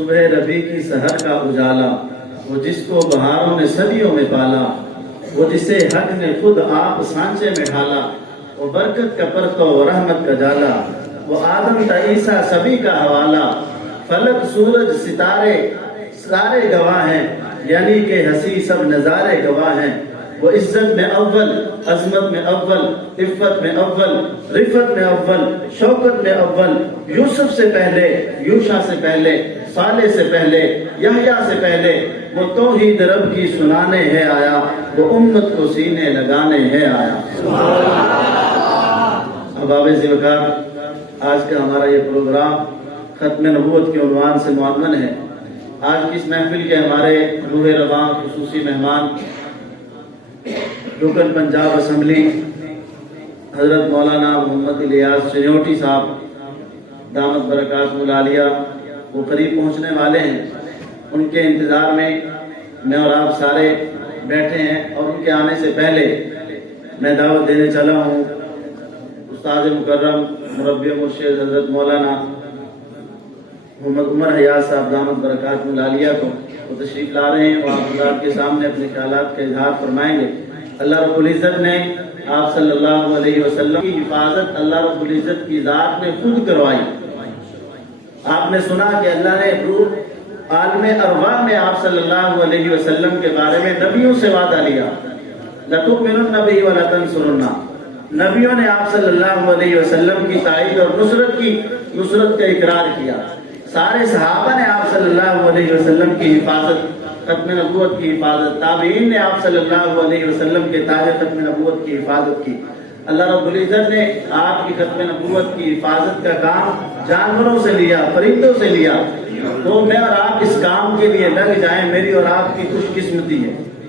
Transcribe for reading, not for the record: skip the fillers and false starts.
صبح ربی کی سحر کا اجالا، وہ جس کو بہاروں نے صدیوں میں پالا، وہ جسے حق نے خود آپ سانچے میں ڈھالا، وہ برکت کا پرتو رحمت کا جالا، وہ آدم تا عیسیٰ سبھی کا حوالہ، فلک سورج ستارے سارے گواہ ہیں، یعنی کہ ہنسی سب نظارے گواہ ہیں۔ وہ عزت میں اول، عظمت میں اول، عفت میں اول، رفت میں اول، شوکت میں اول، یوسف سے پہلے، یوشا سے پہلے، صالح سے پہلے، یحییٰ سے پہلے، وہ توحید رب کی سنانے ہے آیا، وہ امت کو سینے لگانے ہے آیا۔ احباب ذوالفقار، آج کا ہمارا یہ پروگرام ختم نبوت کے عنوان سے معمن ہے۔ آج کی اس محفل کے ہمارے روح رواں خصوصی مہمان رکن پنجاب اسمبلی حضرت مولانا محمد الیاس چنیوٹی صاحب دامت برکاتہ العالیہ، وہ قریب پہنچنے والے ہیں۔ ان کے انتظار میں اور آپ سارے بیٹھے ہیں، اور ان کے آنے سے پہلے میں دعوت دینے چلا ہوں استاد مکرم مربی مرشد حضرت مولانا محمد عمر حیات صاحب دامت برکاتہ العالیہ کو۔ وہ تشریف لا رہے ہیں اور آپ حضرات کے سامنے اپنے خیالات کا اظہار فرمائیں گے۔ اللہ رب العزت نے آپ صلی اللہ علیہ وسلم کی حفاظت اللہ رب العزت کی ذات نے خود کروائی۔ آپ نے سنا کہ اللہ نے عالم ارواح میں آپ صلی اللہ علیہ وسلم کے بارے میں نبیوں سے وعدہ لیا، لَتُؤْمِنُنَّ بِهِ وَلَتَنْصُرُنَّهُ۔ نبیوں نے آپ صلی اللہ علیہ وسلم کی تائید اور نصرت کا اقرار کیا۔ سارے صحابہ نے آپ صلی اللہ علیہ وسلم کی حفاظت، ختم نبوت کی حفاظت، تابعین نے آپ صلی اللہ علیہ وسلم کے تاج ختم نبوت کی حفاظت کی۔ اللہ رب العزت نے آپ کی ختم نبوت کی حفاظت کا کام جانوروں سے لیا، پرندوں سے لیا۔ تو میں اور آپ اس کام کے لیے لگ جائیں، میری اور آپ کی خوش قسمتی ہے۔